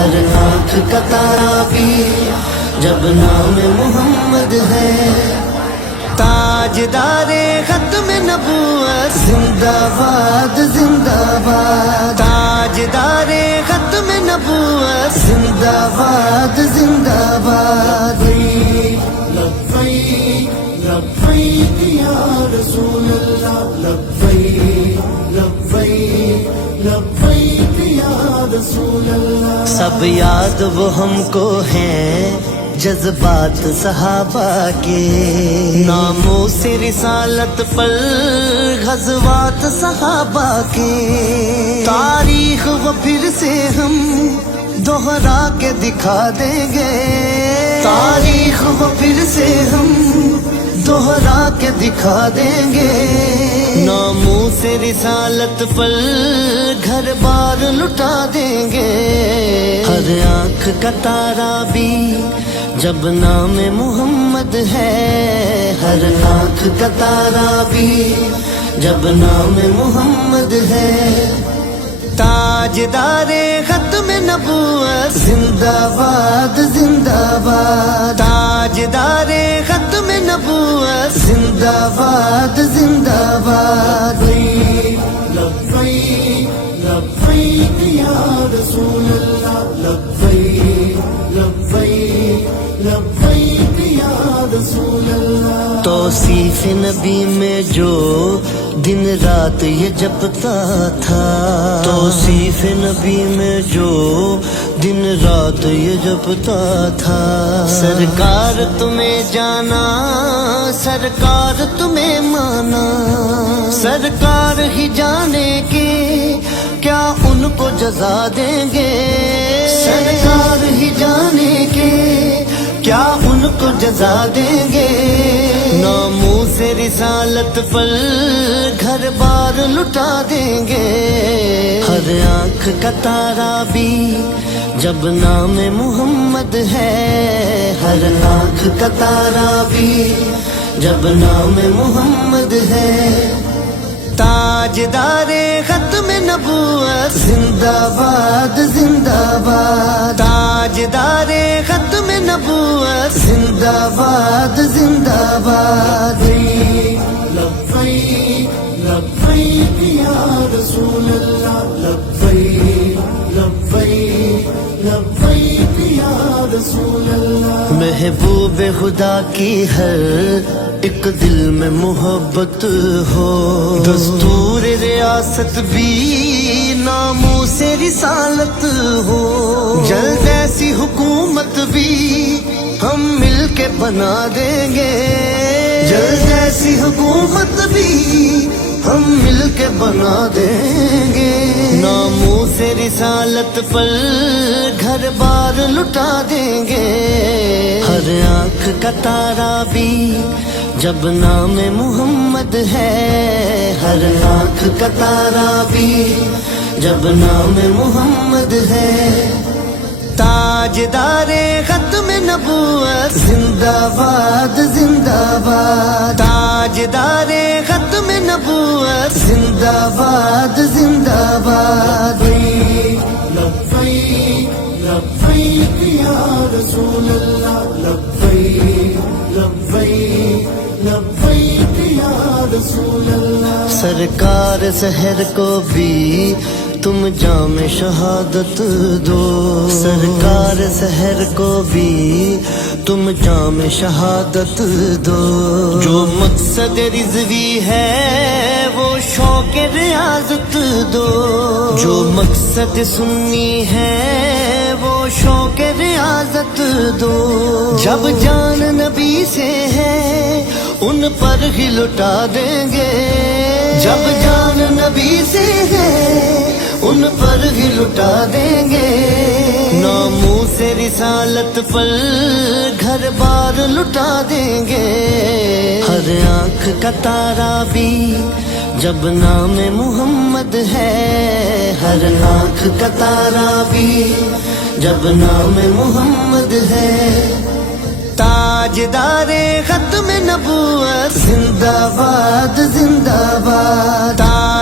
ہر آنکھ کا تارا بھی جب نام محمد ہے. تاجدار ختم نبوت زندہ باد زندہ باد. تاجدار ختم نبوت زندہ باد زندہ باد. لبیک لبیک یا رسول اللہ لبیک لبیک لبیک یا رسول اللہ. سب یاد وہ ہم کو ہیں جذبات صحابہ کے، ناموں سے رسالت پر غزوات صحابہ کے. تاریخ وہ پھر سے ہم دوہرا کے دکھا دیں گے. تاریخ وہ پھر سے ہم دوہرا کے دکھا دیں گے. ناموں سے رسالت پر گھر بار لٹا دیں گے. ہر آنکھ کا تارا بھی جب نام محمد ہے. ہر آنکھ کا تارا بھی جب نام محمد ہے. تاجدار ختم نبوت زندہ باد زندہ باد. تاجدار ختم نبوت زندہ باد زندہ باد. لبیک لبیک یا رسول اللہ لبیک لبیک لبیک یا رسول اللہ. توصیف نبی میں جو دن رات یہ جپتا تھا. توصیف نبی میں جو دن رات یہ جپتا تھا. سرکار تمہیں جانا سرکار تمہیں مانا. سرکار ہی جانے کے کیا ان کو جزا دیں گے. سرکار ہی جانے کے کیا ان کو جزا دیں گے. ناموں سے رسالت پر گھر بار لٹا دیں گے. ہر آنکھ کا تارا بھی جب نام محمد ہے. ہر آنکھ کا تارا بھی جب نام محمد ہے. تاجدار ختم نبوت زندہ باد زندہ باد. تاجدار ختم نبوت زندہ باد زندہ باد. لبیک لبیک یا رسول اللہ لبیک لبیک لبیک یا رسول اللہ. محبوب خدا کی ہر ایک دل میں محبت ہو. دستور ریاست بھی ناموں سے رسالت ہو. جلد ایسی حکومت بھی ہم مل کے بنا دیں گے. جلد ایسی حکومت بھی ہم مل کے بنا دیں گے. ناموں سے رسالت پر گھر بار لٹا دیں گے. ہر آنکھ کا تارا بھی جب نام محمد ہے. ہر آنکھ کا تارا بھی جب نام محمد ہے. تاجدار ختم نبوت زندہ باد زندہ باد. تاجدار ختم نبوت زندہ باد زندہ باد. لبیک لبیک یا رسول اللہ لبیک لبیک لبیک یا رسول اللہ. سرکار سحر کو بھی تم جام شہادت دو. سرکار سحر کو بھی تم جام شہادت دو. جو مقصد رضوی ہے وہ شوق ریاضت دو. جو مقصد سنی ہے وہ شوق ریاضت دو. جب جان نبی سے ہے ان پر ہی لٹا دیں گے. جب جان نبی سے ہے ان پر ہی لٹا دیں گے. ناموں سے رسالت پر گھر بار لٹا دیں گے. ہر آنکھ کا تارا بھی جب نام محمد ہے. ہر آنکھ کا تارا بھی جب نام محمد ہے. تاجدار ختم نبوت زندہ باد زندہ باد.